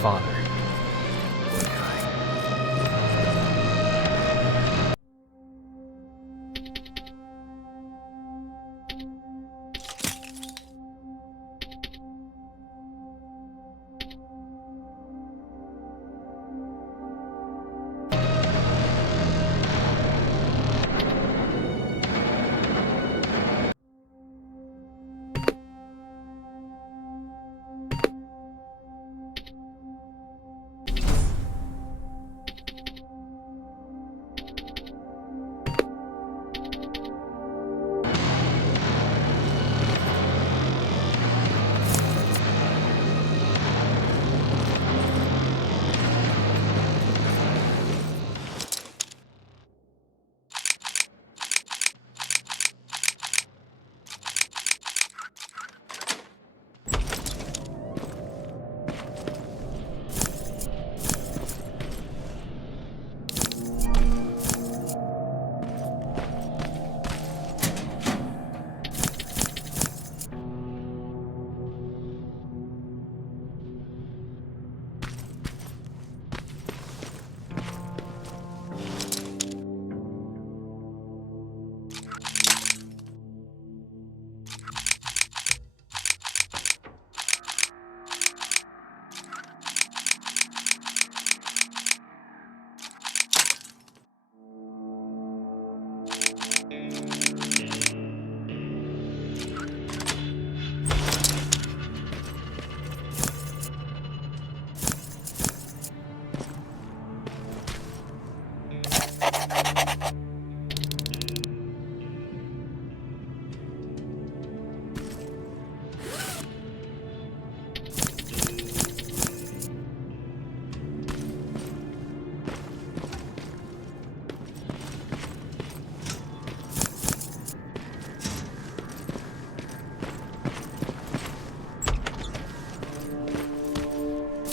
father.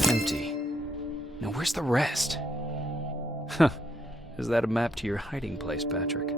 Empty. Now where's the rest? Huh. Is that a map to your hiding place, Patrick?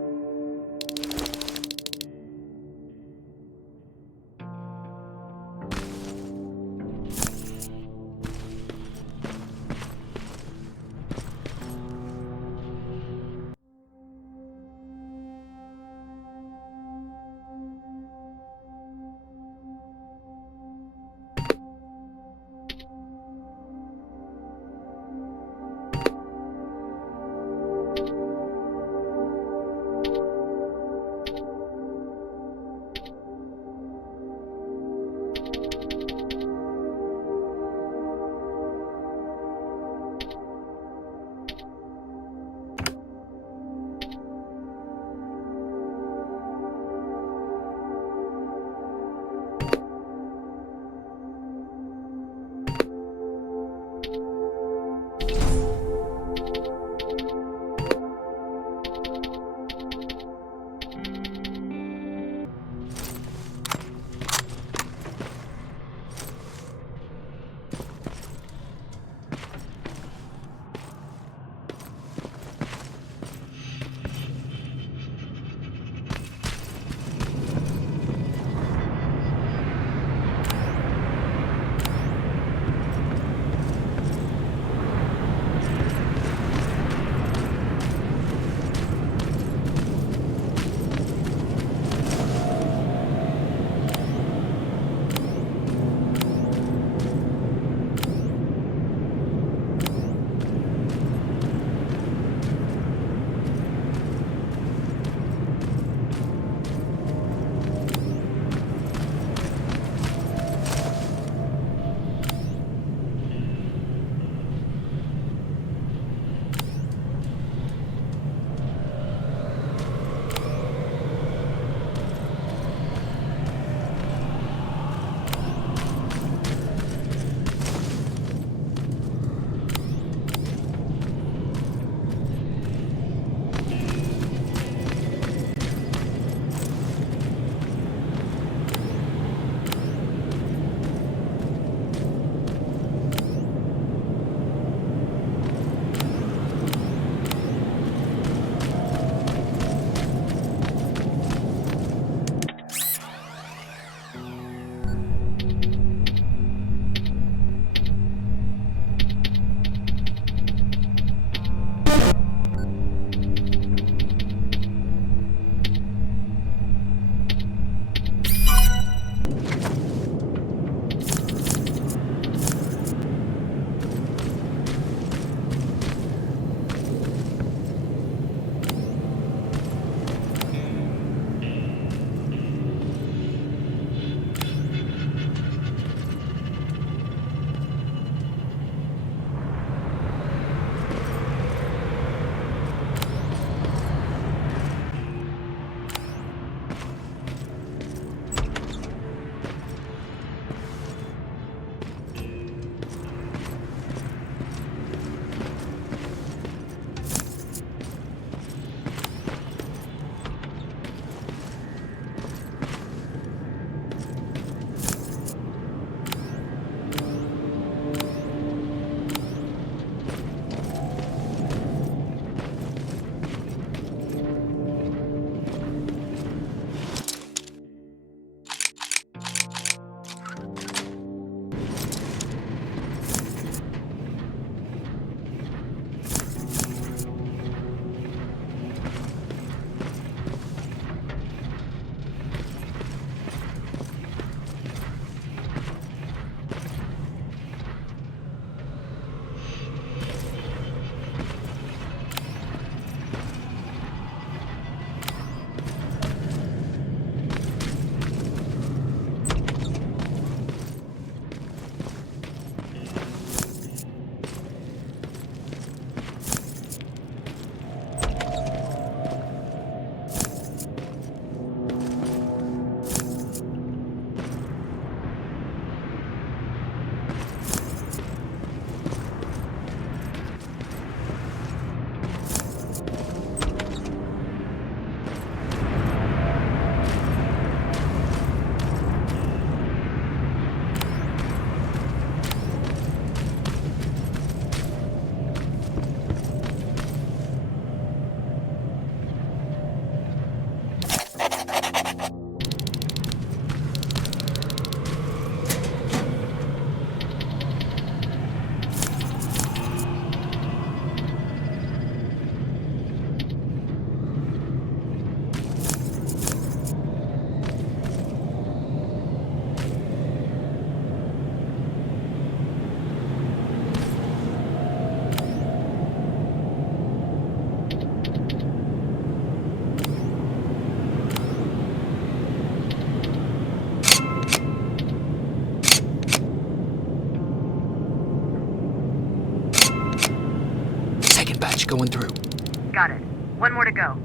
Got it. One more to go.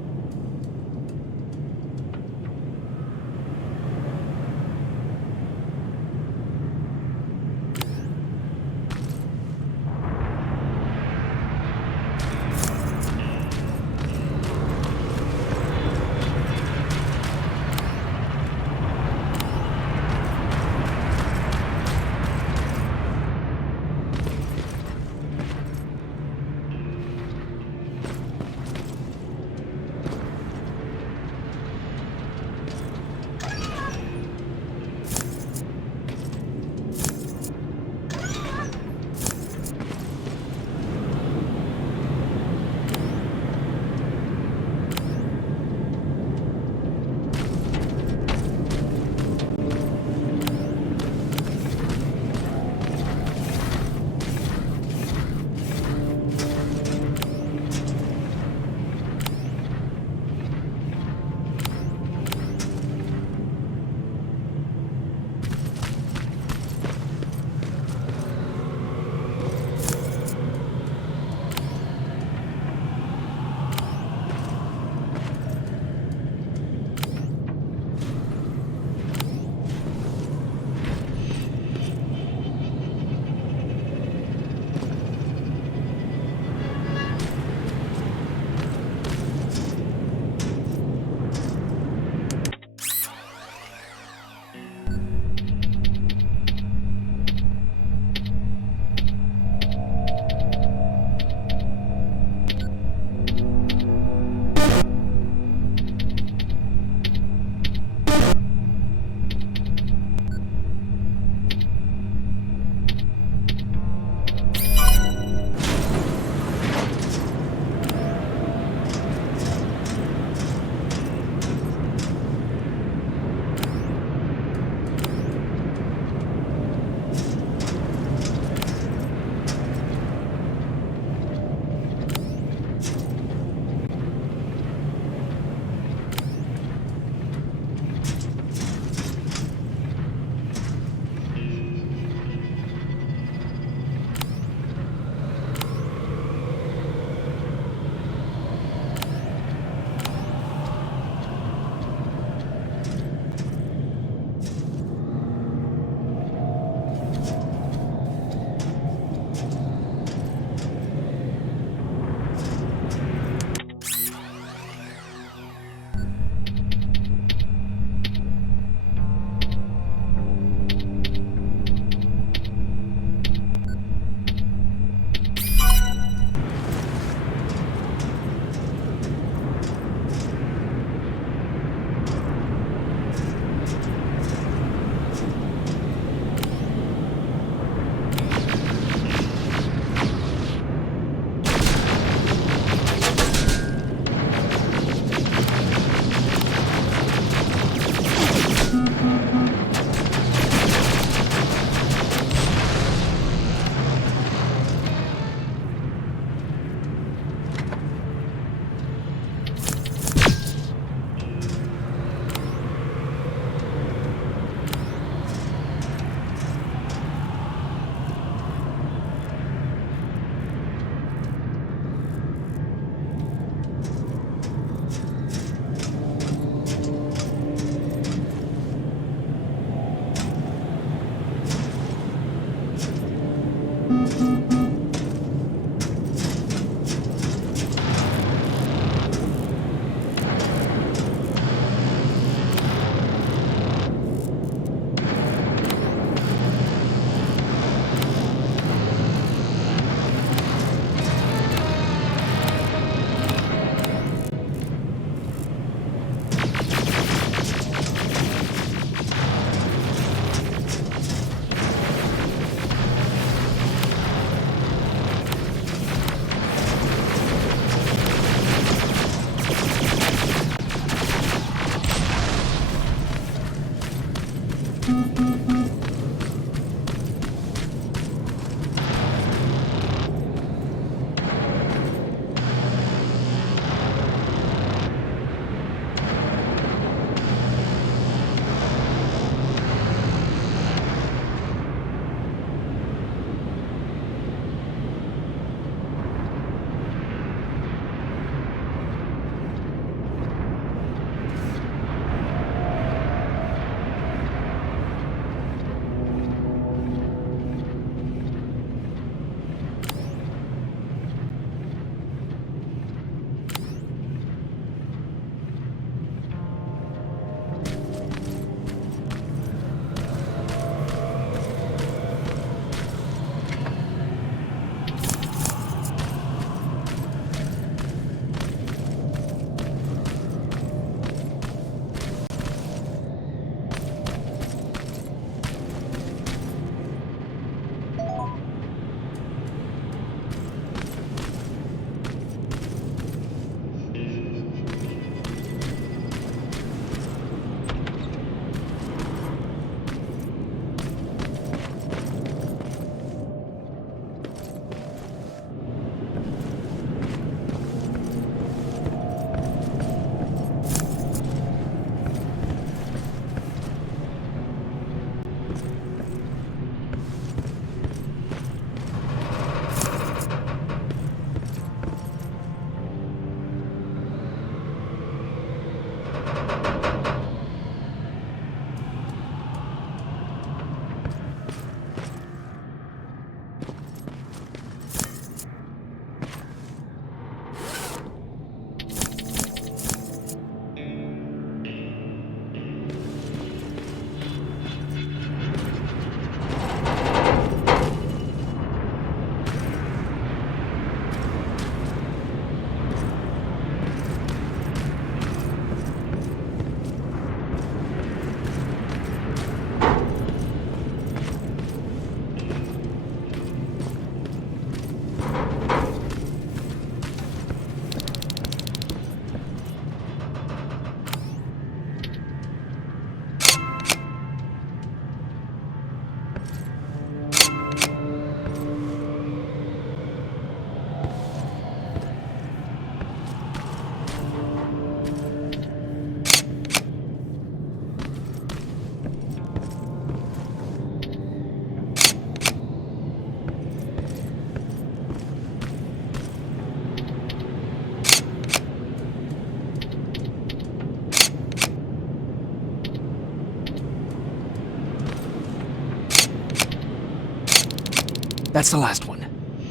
That's the last one.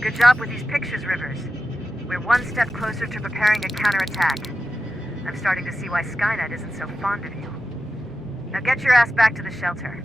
Good job with these pictures, Rivers. We're one step closer to preparing a counterattack. I'm starting to see why Skynet isn't so fond of you. Now get your ass back to the shelter.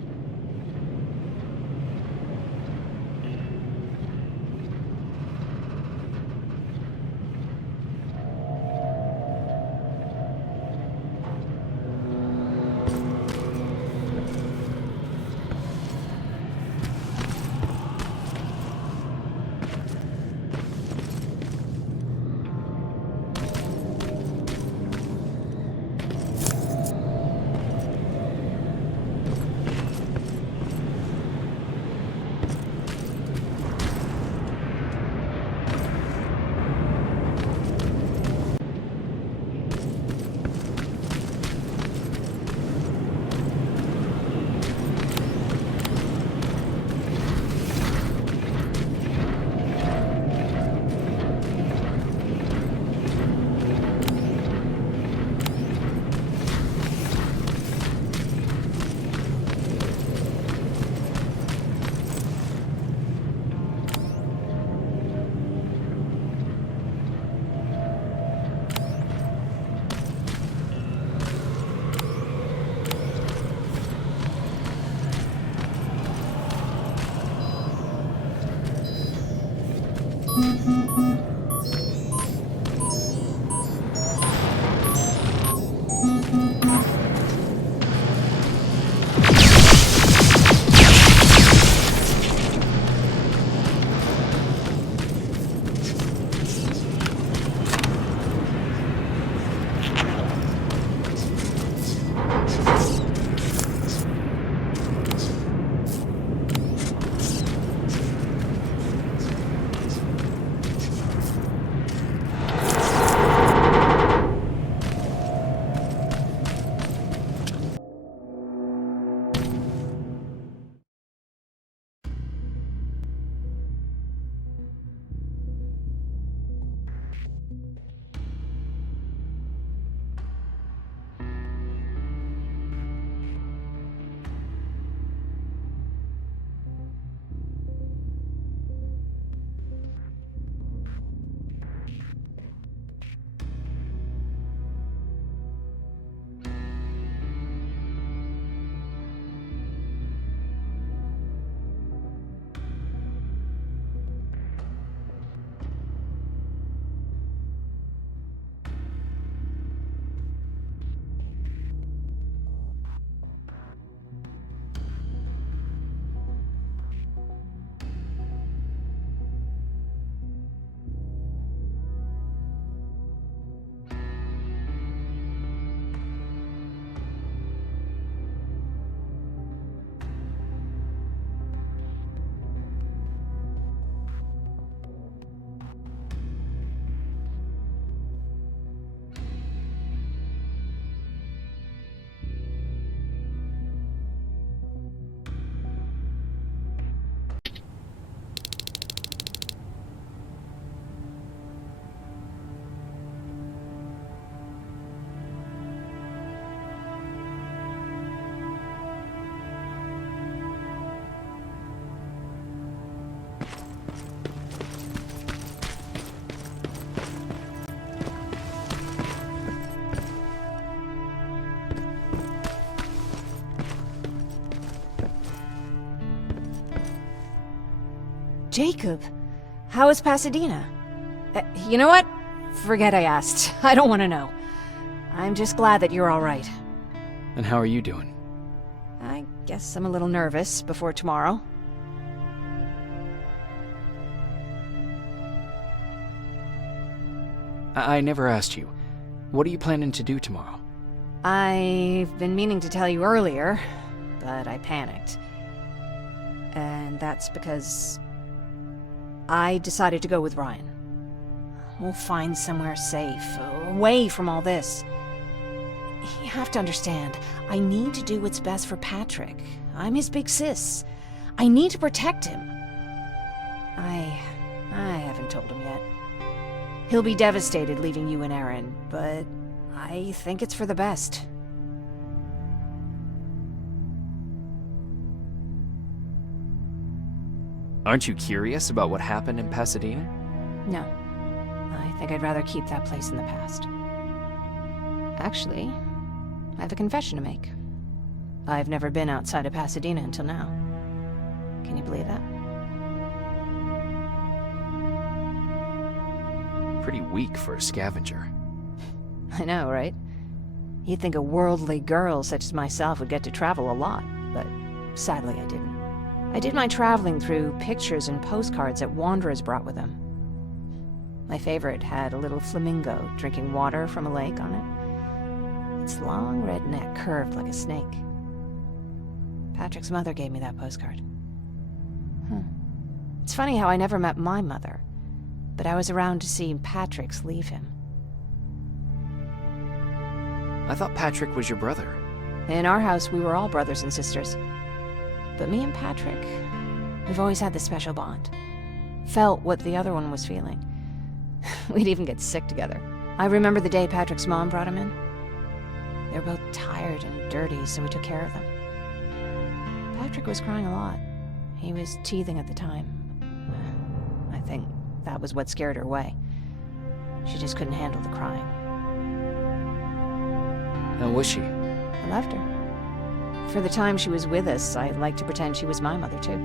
Jacob, how is Pasadena? You know what? Forget I asked. I don't want to know. I'm just glad that you're all right. And how are you doing? I guess I'm a little nervous before tomorrow. I never asked you. What are you planning to do tomorrow? I've been meaning to tell you earlier, but I panicked. And that's because I decided to go with Ryan. We'll find somewhere safe, away from all this. You have to understand, I need to do what's best for Patrick. I'm his big sis. I need to protect him. I haven't told him yet. He'll be devastated leaving you and Aaron, but I think it's for the best. Aren't you curious about what happened in Pasadena? No. I think I'd rather keep that place in the past. Actually, I have a confession to make. I've never been outside of Pasadena until now. Can you believe that? Pretty weak for a scavenger. I know, right? You'd think a worldly girl such as myself would get to travel a lot, but sadly I didn't. I did my traveling through pictures and postcards that wanderers brought with them. My favorite had a little flamingo drinking water from a lake on it. Its long red neck curved like a snake. Patrick's mother gave me that postcard. It's funny how I never met my mother, but I was around to see Patrick's leave him. I thought Patrick was your brother. In our house, we were all brothers and sisters. But me and Patrick, we've always had this special bond. Felt what the other one was feeling. We'd even get sick together. I remember the day Patrick's mom brought him in. They were both tired and dirty, so we took care of them. Patrick was crying a lot. He was teething at the time. I think that was what scared her away. She just couldn't handle the crying. How was she? I loved her. For the time she was with us, I liked to pretend she was my mother, too.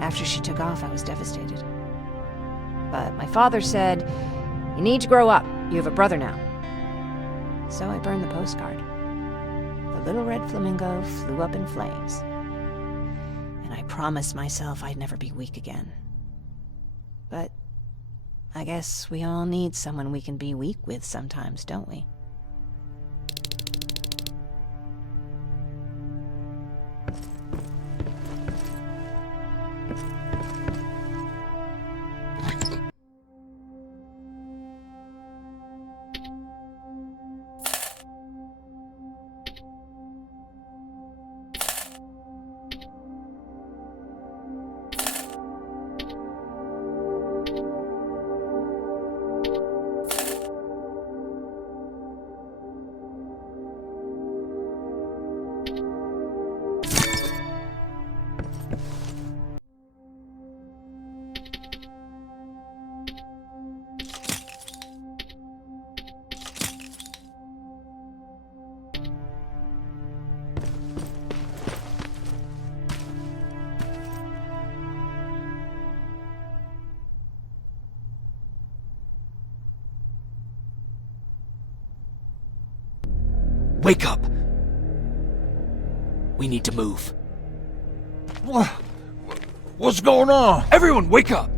After she took off, I was devastated. But my father said, "You need to grow up. You have a brother now." So I burned the postcard. The little red flamingo flew up in flames. And I promised myself I'd never be weak again. But I guess we all need someone we can be weak with sometimes, don't we? Wake up! We need to move. What's going on? Everyone, wake up!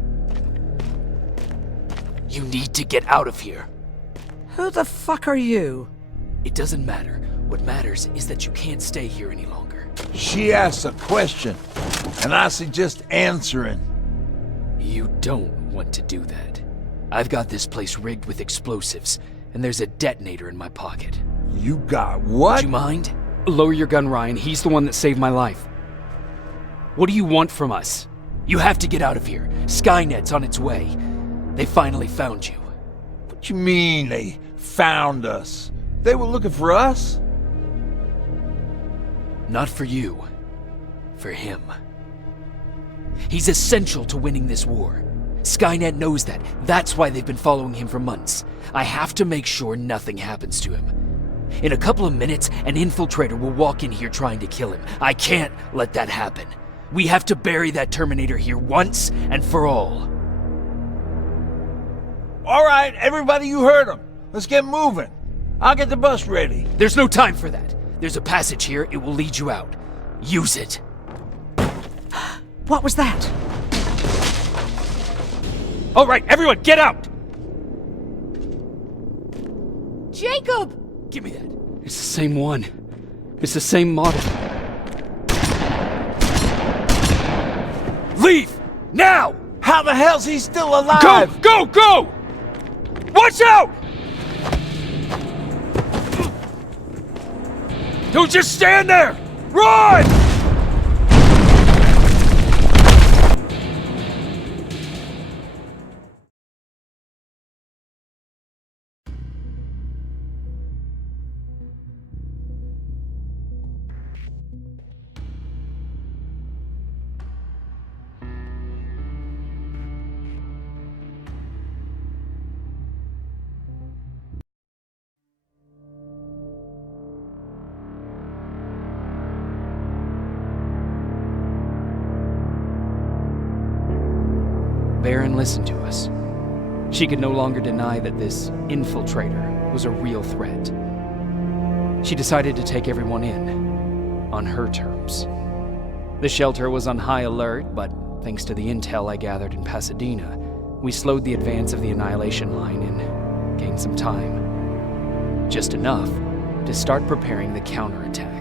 You need to get out of here. Who the fuck are you? It doesn't matter. What matters is that you can't stay here any longer. She asked a question, and I suggest answering. You don't want to do that. I've got this place rigged with explosives, and there's a detonator in my pocket. You got what? Would you mind? Lower your gun, Ryan. He's the one that saved my life. What do you want from us? You have to get out of here. Skynet's on its way. They finally found you. What you mean they found us? They were looking for us? Not for you. For him. He's essential to winning this war. Skynet knows that. That's why they've been following him for months. I have to make sure nothing happens to him. In a couple of minutes, an infiltrator will walk in here trying to kill him. I can't let that happen. We have to bury that Terminator here once and for all. All right, everybody, you heard him. Let's get moving. I'll get the bus ready. There's no time for that. There's a passage here. It will lead you out. Use it. What was that? All right, everyone, get out! Jacob! Give me that. It's the same one. It's the same model. Leave! Now! How the hell's he still Go! alive? Go! Go! Watch out! Don't just stand there! Run! Baron listened to us. She could no longer deny that this infiltrator was a real threat. She decided to take everyone in, on her terms. The shelter was on high alert, but thanks to the intel I gathered in Pasadena, we slowed the advance of the Annihilation Line and gained some time. Just enough to start preparing the counterattack.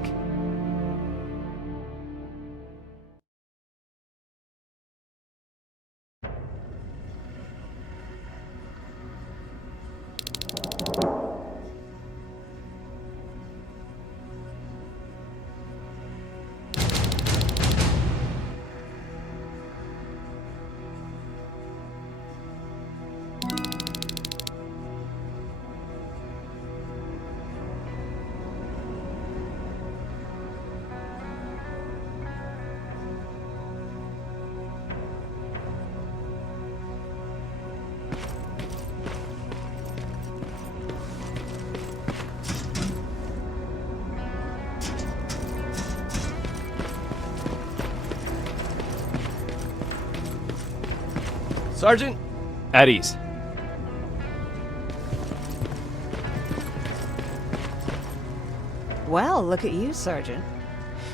Sergeant? At ease. Well, look at you, Sergeant.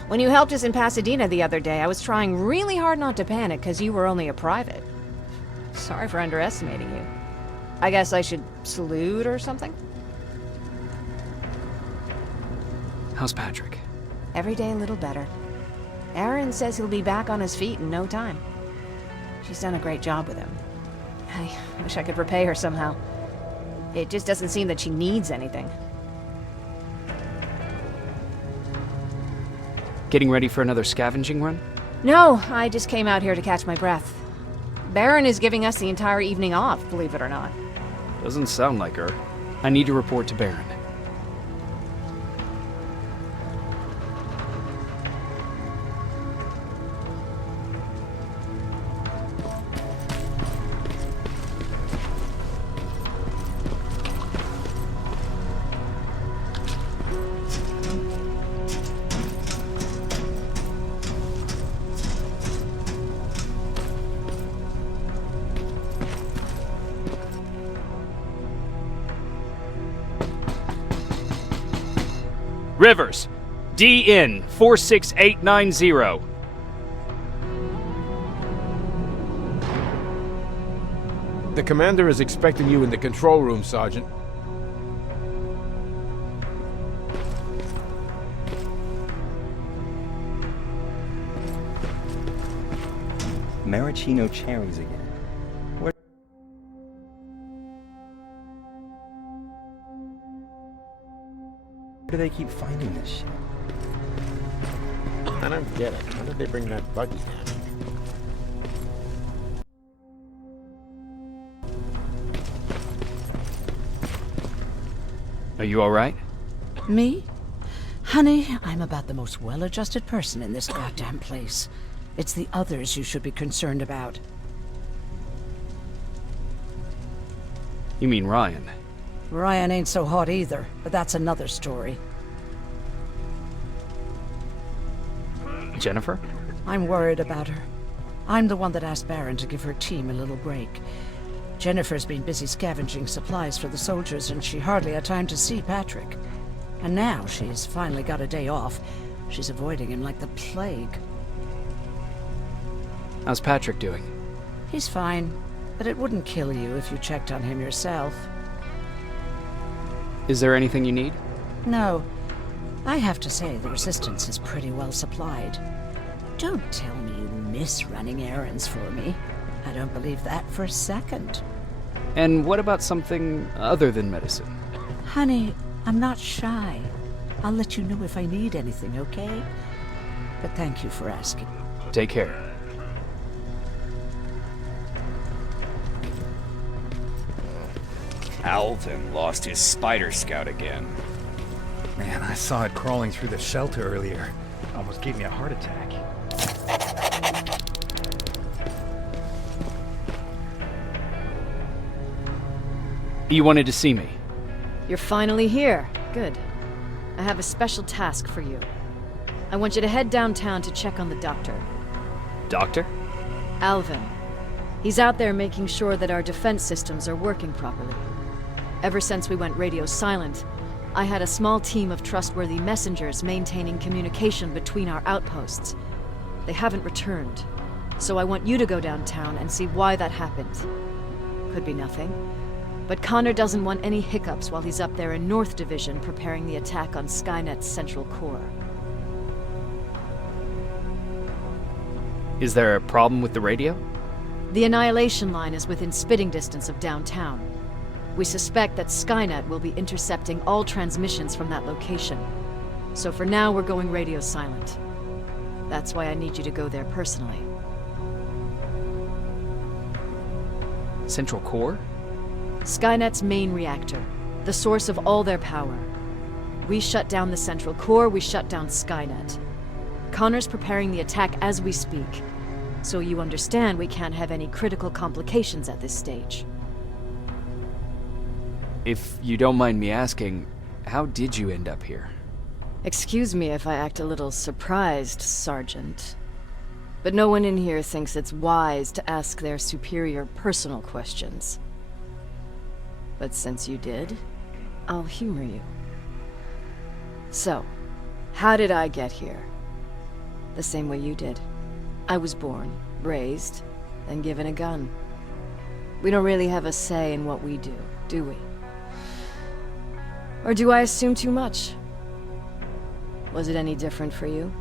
When you helped us in Pasadena the other day, I was trying really hard not to panic because you were only a private. Sorry for underestimating you. I guess I should salute or something? How's Patrick? Every day a little better. Aaron says he'll be back on his feet in no time. She's done a great job with him. I wish I could repay her somehow. It just doesn't seem that she needs anything. Getting ready for another scavenging run? No, I just came out here to catch my breath. Baron is giving us the entire evening off, believe it or not. Doesn't sound like her. I need to report to Baron. Rivers, DN 46890. The commander is expecting you in the control room, Sergeant. Maraschino cherries again. Where do they keep finding this shit? I don't get it. How did they bring that buggy down? Are you all right? Me? Honey, I'm about the most well-adjusted person in this goddamn place. It's the others you should be concerned about. You mean Ryan? Ryan ain't so hot either, but that's another story. Jennifer? I'm worried about her. I'm the one that asked Baron to give her team a little break. Jennifer's been busy scavenging supplies for the soldiers, and she hardly had time to see Patrick. And now she's finally got a day off. She's avoiding him like the plague. How's Patrick doing? He's fine, but it wouldn't kill you if you checked on him yourself. Is there anything you need? No. I have to say the Resistance is pretty well supplied. Don't tell me you miss running errands for me. I don't believe that for a second. And what about something other than medicine? Honey, I'm not shy. I'll let you know if I need anything, okay? But thank you for asking. Take care. Alvin lost his spider scout again. Man, I saw it crawling through the shelter earlier. Almost gave me a heart attack. You wanted to see me? You're finally here. Good. I have a special task for you. I want you to head downtown to check on the doctor. Doctor? Alvin. He's out there making sure that our defense systems are working properly. Ever since we went radio silent, I had a small team of trustworthy messengers maintaining communication between our outposts. They haven't returned, so I want you to go downtown and see why that happened. Could be nothing, but Connor doesn't want any hiccups while he's up there in North Division preparing the attack on Skynet's central core. Is there a problem with the radio? The Annihilation line is within spitting distance of downtown. We suspect that Skynet will be intercepting all transmissions from that location. So for now, we're going radio silent. That's why I need you to go there personally. Central core? Skynet's main reactor, the source of all their power. We shut down the central core, we shut down Skynet. Connor's preparing the attack as we speak. So you understand we can't have any critical complications at this stage. If you don't mind me asking, how did you end up here? Excuse me if I act a little surprised, Sergeant. But no one in here thinks it's wise to ask their superior personal questions. But since you did, I'll humor you. So, how did I get here? The same way you did. I was born, raised, and given a gun. We don't really have a say in what we do we? Or do I assume too much? Was it any different for you?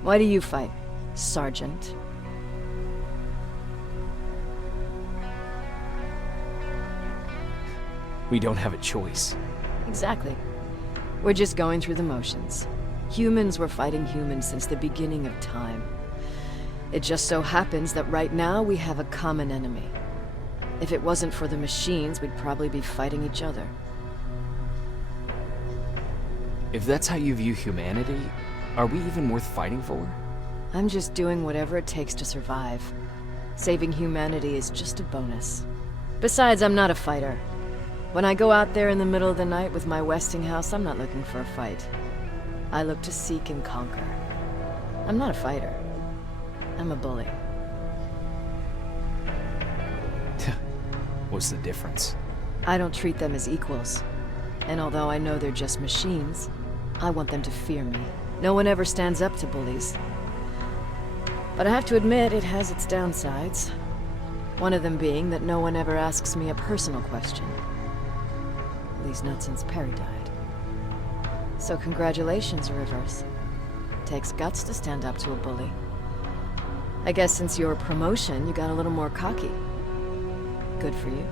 Why do you fight, Sergeant? We don't have a choice. Exactly. We're just going through the motions. Humans were fighting humans since the beginning of time. It just so happens that right now we have a common enemy. If it wasn't for the machines, we'd probably be fighting each other. If that's how you view humanity, are we even worth fighting for? I'm just doing whatever it takes to survive. Saving humanity is just a bonus. Besides, I'm not a fighter. When I go out there in the middle of the night with my Westinghouse, I'm not looking for a fight. I look to seek and conquer. I'm not a fighter. I'm a bully. What's the difference? I don't treat them as equals. And although I know they're just machines, I want them to fear me. No one ever stands up to bullies. But I have to admit, it has its downsides. One of them being that no one ever asks me a personal question. At least not since Perry died. So congratulations, Rivers. Takes guts to stand up to a bully. I guess since your promotion, you got a little more cocky. Good for you.